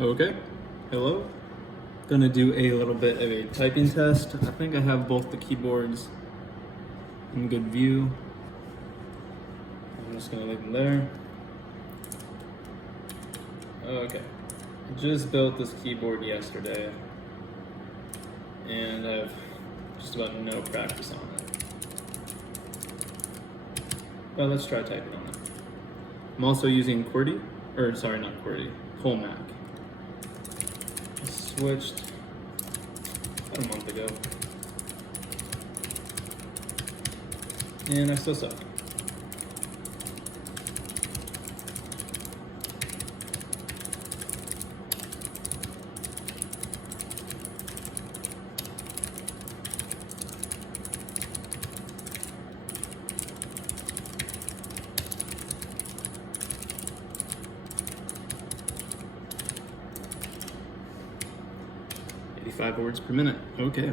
Okay, hello. Gonna do a little bit of a typing test. I think I have both the keyboards in good view. I'm just gonna leave them there. Okay, I just built this keyboard yesterday and I have just about no practice on it. But let's try typing on it. I'm also using QWERTY, or sorry, not QWERTY, colemak. I switched about a month ago, and I still suck. Five words per minute. Okay.